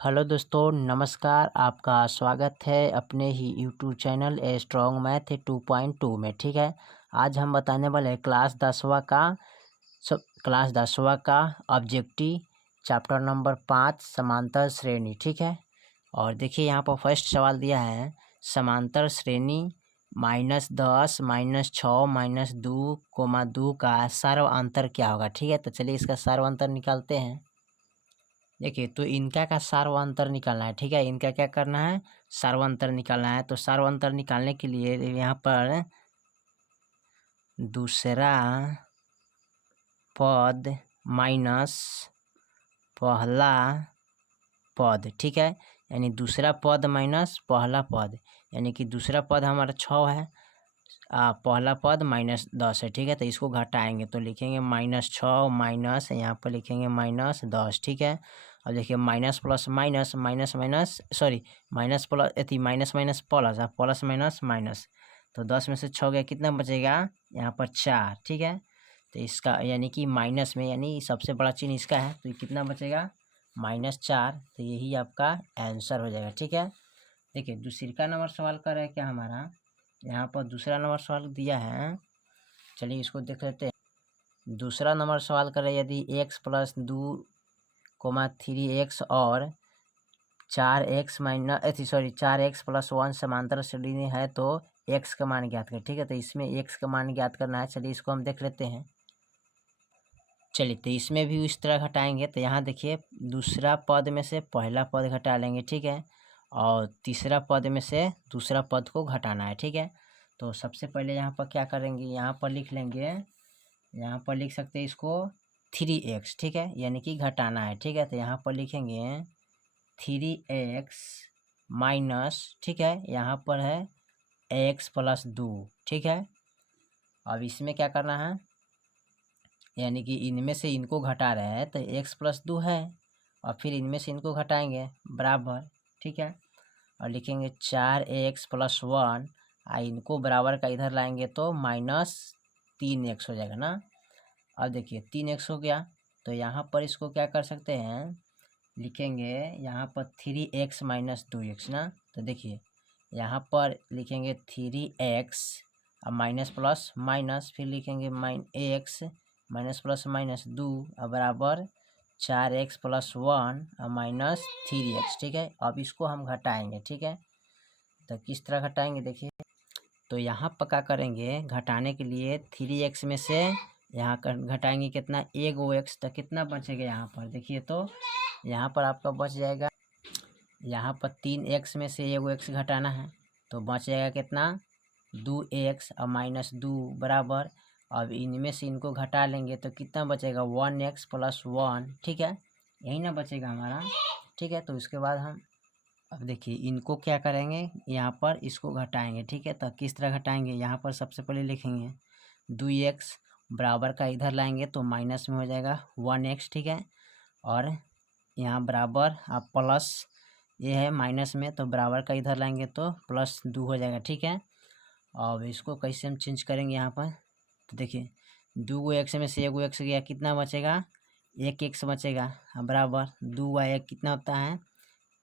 Hello दोस्तों, नमस्कार। आपका स्वागत है अपने ही YouTube channel a strong math 2.2 में। ठीक है, आज हम बताने वाले हैं क्लास 10वां का ऑब्जेक्टिव चैप्टर नंबर 5 समांतर श्रेणी। ठीक है, और देखिए यहाँ पर फर्स्ट सवाल दिया है समांतर श्रेणी -10 -6 -2, का सर्व अंतर क्या होगा। ठीक है, तो चलिए इसका सर्व अंतर निकालते हैं। देखिए, तो इनका का सार्वंतर निकालना है। ठीक है, इनका क्या करना है, सार्वंतर निकालना है। तो सार्वंतर निकालने के लिए यहाँ पर दूसरा पद माइनस पहला पद। ठीक है, यानी दूसरा पद माइनस पहला पद, यानी कि दूसरा पद हमारा 6 है, पहला पद -10 है। ठीक है, तो इसको घटाएंगे तो लिखेंगे -6 माइनस, यहाँ पर लिखेंगे -10। ठीक है, अब देखिए minus plus minus minus minus sorry minus plus minus minus plus, plus minus minus, तो 10 में से 6 गया, कितना बचेगा यहाँ पर 4। ठीक है, तो इसका यानी कि माइनस में, यानी सबसे बड़ा चिन्ह इसका है, तो ये कितना बचेगा -4। तो यही आपका आंसर हो जाएगा। ठीक है, देखिए दूसरा नंबर सवाल कर रहा है क्या हमारा, यहाँ पर दूसरा नंबर सवाल दिया है। चलिए इसको देख लेते हैं। दूसरा नंबर सवाल करें, यदि x + 2, 3x और 4x + 1 समांतर श्रेणी है तो x का मान ज्ञात करें। ठीक है, तो इसमें x का मान ज्ञात करना है। चलिए इसको हम देख लेते हैं। चलिए, तो इसमें भी इस तरह घटाएंगे। तो यहाँ देखिए दूसरा पद में से पहला पद घटा लेंगे। ठीक है, और तीसरा पद में से दूसरा पद को घटाना है। ठीक है, तो सबसे पहले यहाँ पर क्या करेंगे, यहाँ पर लिख लेंगे, यहाँ पर लिख सकते हैं इसको 3x। ठीक है, यानी कि घटाना है। ठीक है, तो यहाँ पर लिखेंगे 3x माइनस, ठीक है, यहाँ पर है x + 2। ठीक है, अब इसमें क्या करना है, यानी कि इनमें से इनको घटा रहे हैं, तो x + 2 है, और फिर इनमें से इनको घटाएंगे बराबर। ठीक है, और लिखेंगे 4x + 1, इनको बराबर का इधर लाएंगे तो -3x हो जाएगा ना। अब देखिए 3x हो गया, तो यहाँ पर इसको क्या कर सकते हैं, लिखेंगे यहाँ पर 3x - 2x ना। तो देखिए यहाँ पर लिखेंगे 3x, अब माइनस प्लस माइनस, फिर लिखेंगे x -+- 2 बराबर 4x + 1 -3x। ठीक है, अब इसको हम घटाएंगे। ठीक है, तो किस तरह घटाएंगे देखिए, तो यहाँ पर क्या करेंगे, घटाने के लिए 3x में से यहाँ घटाएंगे कितना, 1x, तो कितना बचेगा यहाँ पर देखिए, तो यहाँ पर आपका बच जाएगा, यहाँ पर 3x में से 1x घटाना है, तो बच जाएगा कितना 2x और -2 बराबर, अब इनमें से इनको घटा लेंगे तो कितना बचेगा 1x + 1। ठीक है, यही ना बचेगा हमारा। ठीक है, तो उसके बाद हम अब देखिए इनको क्या करेंगे, यहाँ पर इसको घटाएंगे। ठीक है, तो किस तरह घटाएंगे, यहाँ पर सबसे पहले लिखेंगे 2x बराबर का इधर लाएंगे तो माइनस में हो जाएगा 1x। ठीक है, और यहाँ बराबर आप प्लस, ये है माइनस में, तो बराबर का इधर लाएंगे तो +2 हो जाएगा। ठीक है, अब इसको कैसे हम चेंज करेंगे यहाँ पर, तो देखिए 2x में से 1x गया, कितना बचेगा 1x बचेगा, बराबर 2 × 1 कितना होता है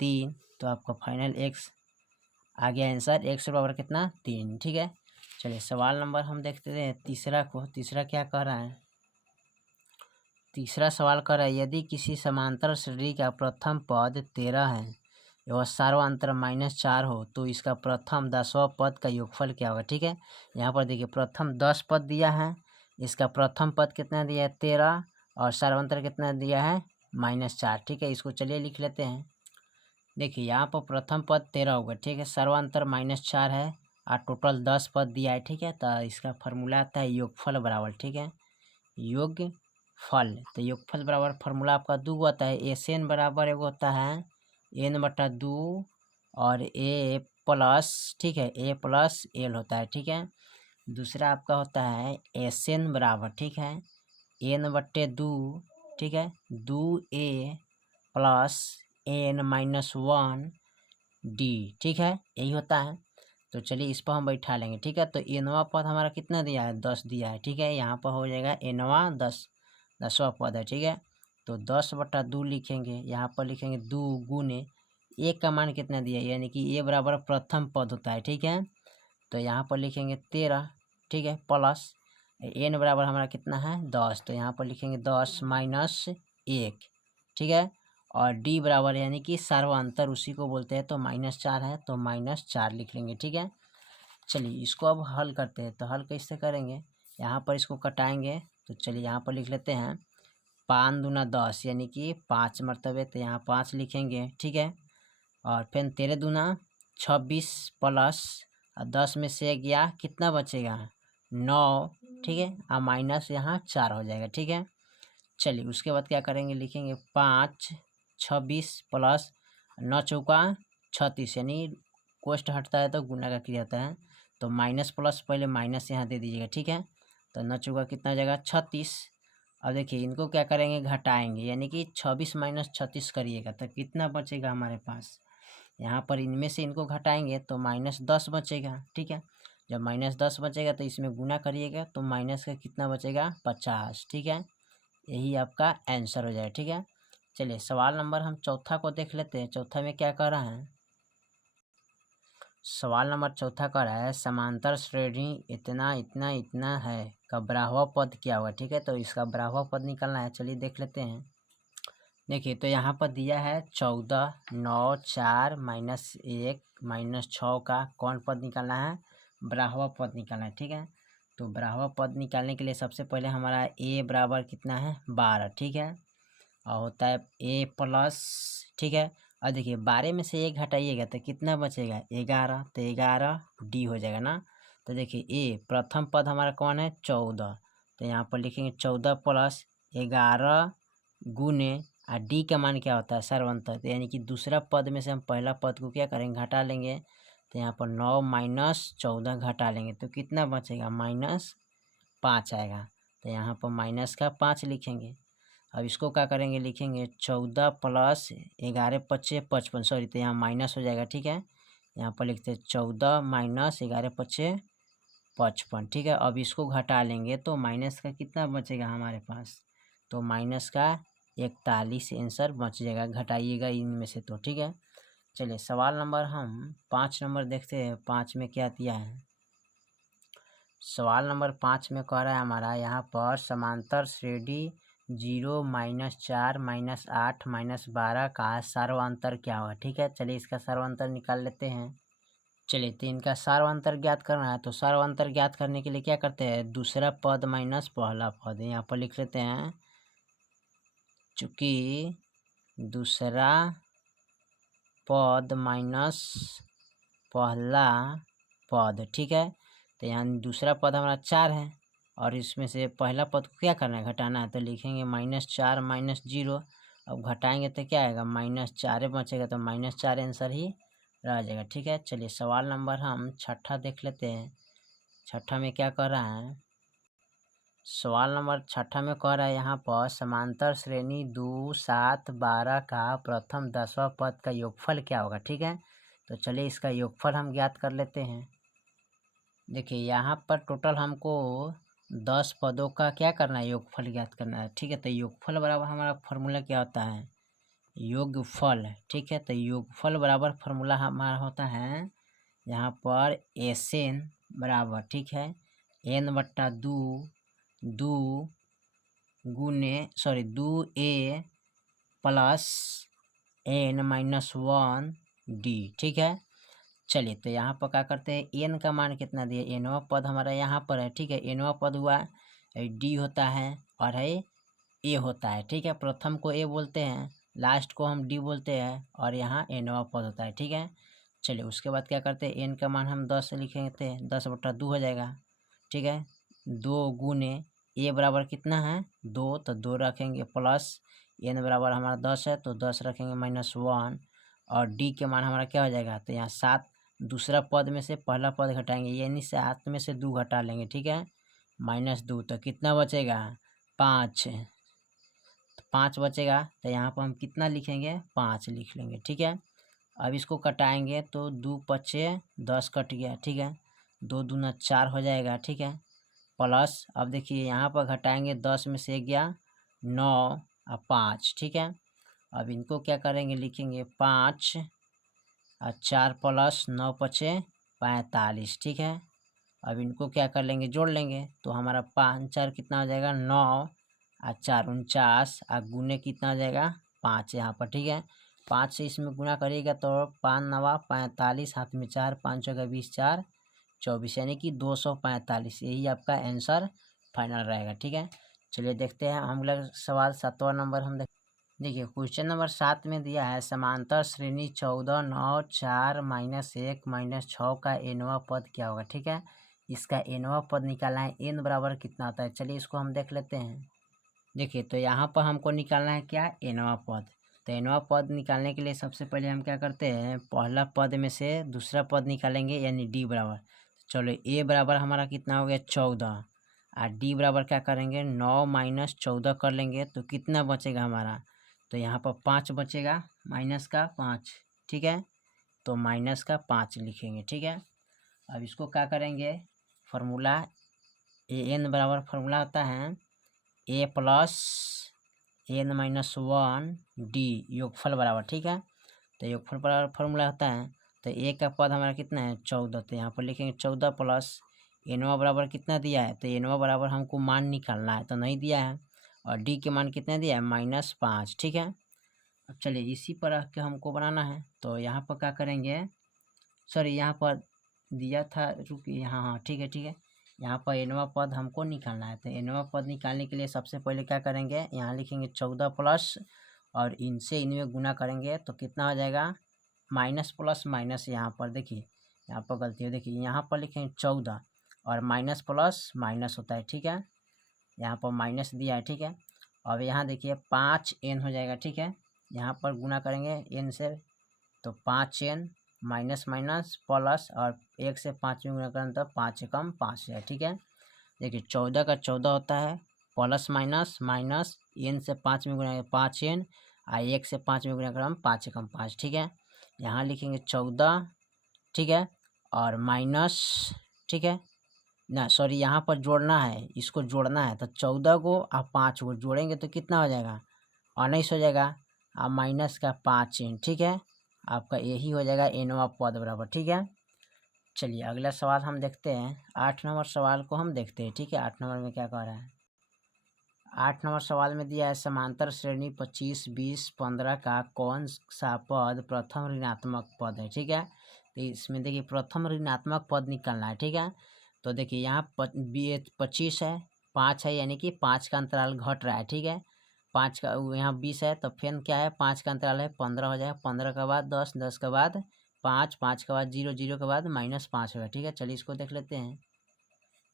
3, तो आपका फाइनल x आ गया आंसर, x बराबर कितना 3। ठीक है, चलिए सवाल नंबर हम देखते हैं तीसरा को। तीसरा क्या कह रहा है, तीसरा सवाल कर रहा है, यदि किसी समांतर श्रेणी का प्रथम पद 13 है एवं सार्वंतर -4 हो तो इसका प्रथम 10वां पद का योगफल क्या होगा। ठीक है, यहाँ पर देखिए प्रथम 10 पद दिया है, इसका प्रथम पद कितना दिया है 13, और सार्वंतर कितना दिया है -4। ठीक है, इसको चलिए लिख लेते हैं। देखिए यहाँ पर प्रथम पद 13 होगा। ठीक है, सर्वांतर -4 है, और टोटल 10 पद दिया है। ठीक है, तो इसका फार्मूला आता है योगफल बराबर, ठीक है, योगफल, तो योगफल बराबर फार्मूला आपका 2 होता है, SN बराबर एगो होता है n/2 और a प्लस, ठीक है, a + l होता है। ठीक है, दूसरा आपका होता है SN बराबर, ठीक है, n/2, ठीक है, 2a + n - 1d। ठीक है, यही होता है। तो चलिए इस पर हम बैठा लेंगे। ठीक है, तो nवां पद हमारा कितना दिया है 10 दिया है। ठीक है, यहाँ पर हो जाएगा nवां 10, 10वां पद है। ठीक है, तो 10/2 लिखेंगे, यहाँ पर लिखेंगे 2 गुने ए का मान कितना दिया, यानी कि ए बराबर प्रथम पद होता है, ठीक है। तो यहाँ पर लिखेंगे 13, ठीक है, प्लस एन बराबर हमारा कितना है 10, तो यहाँ पर लिखेंगे 10 माइनस 1, ठीक है। और डी बराबर यानी कि सर्वांतर उसी को बोलते हैं, तो -4 है तो -4 लिख लेंगे, ठीक है। चलिए इसको अब हल करते हैं, तो हल कैसे करेंगे, यहाँ पर इसको कटाएंगे, तो चलिए यहाँ पर लिख लेते हैं 5 दूना 10 यानी कि 5 मरतबे, तो यहाँ 5 लिखेंगे, ठीक है। और फिर 13 दूना 26 प्लस 10 में से गया कितना बचेगा 9, ठीक है, और माइनस यहाँ 4 हो जाएगा, ठीक है। चलिए उसके बाद क्या करेंगे, लिखेंगे 5 26 प्लस 9 चौका 36, यानी कोष्ट हटता है तो गुना का क्रिया होता है, तो माइनस प्लस पहले माइनस यहाँ दे दीजिएगा, ठीक है। तो 9 चौका कितना हो जाएगा 36। अब देखिए इनको क्या करेंगे घटाएंगे, यानी कि 26 माइनस 36 करिएगा तो कितना बचेगा हमारे पास, यहाँ पर इनमें से इनको घटाएंगे तो -10 बचेगा, ठीक है। जब -10 बचेगा तो इसमें गुना करिएगा तो माइनस का कितना बचेगा 50, ठीक है। यही आपका आंसर हो जाएगा, ठीक है। चलिए सवाल नंबर हम चौथा को देख लेते हैं। चौथा में क्या कह रहा है, सवाल नंबर चौथा कह रहा है समांतर श्रेणी इतना इतना इतना है का ब्राह्मण पद क्या होगा, ठीक है। तो इसका ब्राह्मण पद निकालना है, चलिए देख लेते हैं। देखिए तो यहाँ पर दिया है 14 9 4 -1 -6 का कौन पद निकालना है, ब्राह्मण पद निकालना है, ठीक है। तो ब्राह्मण पद निकालने के लिए सबसे पहले हमारा ए बराबर कितना है 12, ठीक है, और होता है ए प्लस, ठीक है। और देखिए 12 में से 1 घटाइएगा तो कितना बचेगा 11, तो 11 डी हो जाएगा ना। तो देखिए ए प्रथम पद हमारा कौन है 14, तो यहाँ पर लिखेंगे 14 प्लस 11 गुने और डी का मान क्या होता है सर्वांतर, तो यानी कि दूसरा पद में से हम पहला पद को क्या करेंगे घटा लेंगे, तो यहाँ पर 9 माइनस 14 घटा लेंगे तो कितना बचेगा -5 आएगा, तो यहाँ पर माइनस का 5 लिखेंगे। अब इसको क्या करेंगे लिखेंगे 14 प्लस 11 5 55, सॉरी तो यहाँ माइनस हो जाएगा, ठीक है। यहाँ पर लिखते हैं 14 माइनस 11 5 55, ठीक है। अब इसको घटा लेंगे तो माइनस का कितना बचेगा हमारे पास, तो माइनस का 41 आंसर बच जाएगा, घटाइएगा इनमें से तो, ठीक है। चलिए सवाल नंबर हम 5 नंबर देखते हैं, 5 में क्या दिया है। सवाल नंबर 5 में कह रहा है हमारा यहाँ पर समांतर श्रेणी 0 -4 -8 -12 का सर्वांतर क्या होगा, ठीक है। चलिए इसका सर्वांतर निकाल लेते हैं। चलिए तो इनका सर्वांतर ज्ञात करना है, तो सर्वांतर ज्ञात करने के लिए क्या करते हैं दूसरा पद माइनस पहला पद, यहाँ पर लिख लेते हैं चूँकि दूसरा पद माइनस पहला पद, ठीक है। तो यहाँ दूसरा पद हमारा 4 है और इसमें से पहला पद को क्या करना है घटाना है, तो लिखेंगे -4 -0, अब घटाएंगे तो क्या आएगा -4 बचेगा, तो -4 आंसर ही रह जाएगा, ठीक है। चलिए सवाल नंबर हम छठा देख लेते हैं। छठा में क्या कह रहा है, सवाल नंबर छठा में कह रहा है यहाँ पर समांतर श्रेणी 2 7 12 का प्रथम 10वां पद का योगफल क्या होगा, ठीक है। तो चलिए इसका योगफल हम ज्ञात कर लेते हैं। देखिए यहाँ पर टोटल हमको 10 पदों का क्या करना है योगफल ज्ञात करना है, ठीक है। तो योगफल बराबर हमारा फॉर्मूला क्या होता है योगफल, ठीक है। तो योगफल बराबर फॉर्मूला हमारा होता है यहाँ पर SN बराबर, ठीक है, n/2 2a plus n-1 d, ठीक है। चलिए तो यहाँ पर क्या करते हैं एन का मान कितना दिया, एनवा पद हमारा यहाँ पर है, ठीक है। एनवा पद हुआ डी होता है और है ए होता है, ठीक है। प्रथम को ए बोलते हैं, लास्ट को हम डी बोलते हैं और यहाँ एनवा पद होता है, ठीक है। चलिए उसके बाद क्या करते हैं एन का मान हम 10 लिखेंगे, 10/2 हो जाएगा, ठीक है। 2 गुने ए बराबर कितना है 2, तो 2 रखेंगे प्लस एन बराबर हमारा 10 है तो 10 रखेंगे -1 और डी के मान हमारा क्या हो जाएगा, तो यहाँ 7, दूसरा पद में से पहला पद घटाएंगे यानी 7 में से 2 घटा लेंगे, ठीक है, -2, तो कितना बचेगा 5, तो 5 बचेगा, तो यहाँ पर हम कितना लिखेंगे 5 लिख लेंगे, ठीक है। अब इसको कटाएंगे तो 2 5 10 कट गया, ठीक है, 2 दूना 4 हो जाएगा, ठीक है, प्लस अब देखिए यहाँ पर घटाएंगे 10 में से गया 9 और 5, ठीक है। अब इनको क्या करेंगे, लिखेंगे 5 और 4 + 9 × 45, ठीक है। अब इनको क्या कर लेंगे, जोड़ लेंगे, तो हमारा 5 4 कितना हो जाएगा 9 और 4 49 और गुने कितना हो जाएगा 5 यहाँ पर, ठीक है। 5 से इसमें गुना करिएगा तो 5 9 45, हाथ में 4, 5 का 20, 4 24, यानी कि 245। यही आपका आंसर फाइनल रहेगा, ठीक है। चलिए देखते हैं हम अगला सवाल 7वां नंबर हम देखिए क्वेश्चन नंबर 7 में दिया है समांतर श्रेणी 14 9 4 -1 -6 का nवां पद क्या होगा, ठीक है। इसका nवां पद निकालना है, n बराबर कितना होता है, चलिए इसको हम देख लेते हैं। देखिए तो यहाँ पर हमको निकालना है क्या, nवां पद। तो nवां पद निकालने के लिए सबसे पहले हम क्या करते हैं, पहला पद में से दूसरा पद निकालेंगे, यानी d बराबर। चलो a बराबर हमारा कितना हो गया 14 और d बराबर क्या करेंगे 9 - 14 कर लेंगे तो कितना बचेगा हमारा, तो यहाँ पर 5 बचेगा, माइनस का 5, ठीक है। तो माइनस का 5 लिखेंगे, ठीक है। अब इसको क्या करेंगे, फार्मूला an बराबर फार्मूला होता है a + n - 1 d योगफल बराबर, ठीक है। तो योगफल बराबर फार्मूला होता है, तो a का पद हमारा कितना है 14, तो यहाँ पर लिखेंगे 14 + nवां बराबर कितना दिया है, तो nवां बराबर हमको मान निकालना है, तो नहीं दिया है। और d के मान कितना दिया है -5, ठीक है। अब चलिए इसी पर के हमको बनाना है, तो यहाँ पर क्या करेंगे, सॉरी यहाँ पर दिया था, रुकिए, यहाँ हाँ ठीक है ठीक है। यहाँ पर nवां पद हमको निकालना है, तो nवां पद निकालने के लिए सबसे पहले क्या करेंगे, यहाँ लिखेंगे 14 प्लस और इनसे इनमें गुना करेंगे तो कितना हो जाएगा माइनस प्लस माइनस। यहाँ पर देखिए, यहाँ पर गलती है, देखिए यहाँ पर लिखेंगे 14 और माइनस प्लस माइनस होता है, ठीक है। यहाँ पर माइनस दिया है, ठीक है। अब यहाँ देखिए 5n हो जाएगा, ठीक है। यहाँ पर गुना करेंगे n से, तो 5n माइनस माइनस प्लस और 1 से 5 में गुना करें तो 5 कम 5 है, ठीक है। देखिए 14 का 14 होता है, प्लस माइनस माइनस n से 5 में गुना 5n और 1 से 5 में गुना करें 5 कम 5, ठीक है। यहाँ लिखेंगे 14, ठीक है, और माइनस, ठीक है ना, सॉरी यहाँ पर जोड़ना है, इसको जोड़ना है, तो 14 को और 5 को जोड़ेंगे तो कितना हो जाएगा 19 हो जाएगा, और माइनस का 5n, ठीक है। आपका यही हो जाएगा nवां पद बराबर, ठीक है। चलिए अगला सवाल हम देखते हैं, 8 नंबर सवाल को हम देखते हैं, ठीक है। 8 नंबर में क्या कह रहा है, 8 नंबर सवाल में दिया है समांतर श्रेणी 25 20 15 का कौन सा पद प्रथम ऋणात्मक पद है, ठीक है। तो इसमें देखिए प्रथम ऋणात्मक पद निकालना है, ठीक है। तो देखिए यहाँ 25 है, 5 है, यानी कि 5 का अंतराल घट रहा है, ठीक है। 5 का यहाँ 20 है, तो फिर क्या है 5 का अंतराल है 15 हो जाएगा, 15 के बाद 10, 10 के बाद 5, 5 के बाद 0, 0 के बाद -5 होगा, ठीक है। चलिए इसको देख लेते हैं।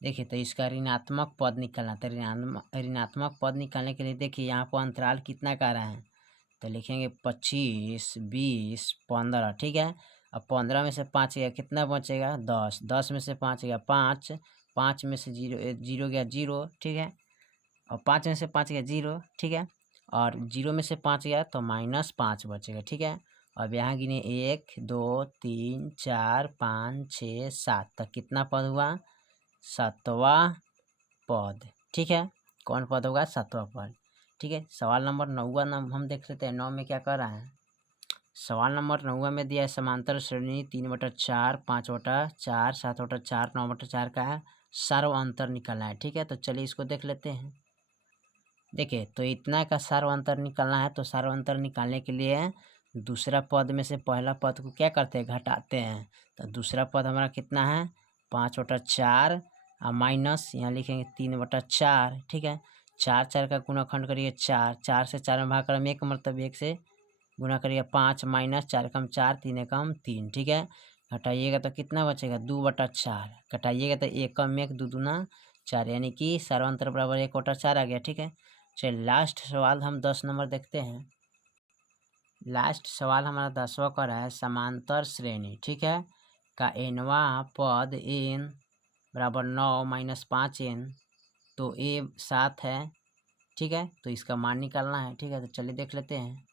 देखिए तो इसका ऋणात्मक पद निकालना, तो ऋणात्मक पद निकालने के लिए देखिए यहाँ पर अंतराल कितना का रहा है, तो लिखेंगे 25 20 15, ठीक है। अब 15 में से 5 गया कितना बचेगा 10, 10 में से 5 गया 5, 5 में से 0 0 गया 0, ठीक है। और 5 में से 5 गया 0, ठीक है। और 0 में से 5 गया तो -5 बचेगा, ठीक है। अब यहाँ गिने 1 2 3 4 5 6 7 तक कितना पद हुआ 7वां पद, ठीक है। कौन पद होगा 7वां पद, ठीक है। सवाल नंबर 9 हम देख लेते हैं, 9 में क्या कर रहा है। सवाल नंबर 9 में दिया है समांतर श्रेणी 3/4 5/4 7/4 9/4 का है सर्व अंतर निकालना है, ठीक है। तो चलिए इसको देख लेते हैं। देखिए तो इतना का सर्व अंतर निकालना है, तो सर्व अंतर निकालने के लिए दूसरा पद में से पहला पद को क्या करते हैं घटाते हैं, तो दूसरा पद हमारा कितना है 5/4 और माइनस यहाँ लिखेंगे 3/4, ठीक है। 4 4 का गुणाखंड करिए 4, 4 से 4 में भाग कर 1 मतलब 1 से गुना करिए 5 माइनस 4 कम 4 3 कम 3, ठीक है। घटाइएगा तो कितना बचेगा 2/4, घटाइएगा तो 1 कम 1 2 दूना 4, यानी कि सर्वांतर बराबर 1/4 आ गया, ठीक है। चलिए लास्ट सवाल हम 10 नंबर देखते हैं। लास्ट सवाल हमारा 10वां का रहा है समांतर श्रेणी, ठीक है, का nवां पद n बराबर 9 - 5n, तो a 7 है, ठीक है। तो इसका मान निकालना है, ठीक है। तो चलिए देख लेते हैं।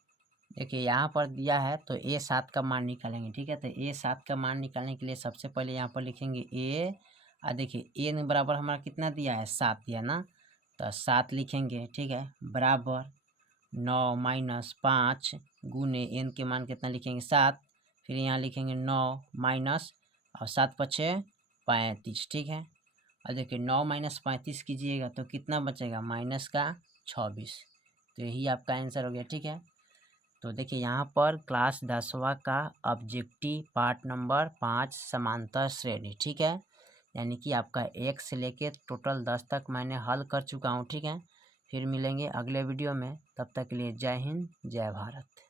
देखिए यहाँ पर दिया है तो a 7 का मान निकालेंगे, ठीक है। तो a 7 का मान निकालने के लिए सबसे पहले यहाँ पर लिखेंगे a, और देखिए n बराबर हमारा कितना दिया है 7 दिया ना, तो 7 लिखेंगे, ठीक है, बराबर 9 माइनस 5 गुने n के मान कितना लिखेंगे 7, फिर यहाँ लिखेंगे 9 माइनस और 7 पचे 35, ठीक है। और देखिए 9 माइनस 35 कीजिएगा तो कितना बचेगा माइनस का 26, तो यही आपका आंसर हो गया, ठीक है। तो देखिए यहाँ पर क्लास 10वां का ऑब्जेक्टिव पार्ट नंबर 5 समांतर श्रेणी, ठीक है, यानी कि आपका 1 से लेके टोटल 10 तक मैंने हल कर चुका हूँ, ठीक है। फिर मिलेंगे अगले वीडियो में, तब तक के लिए जय हिंद जय भारत।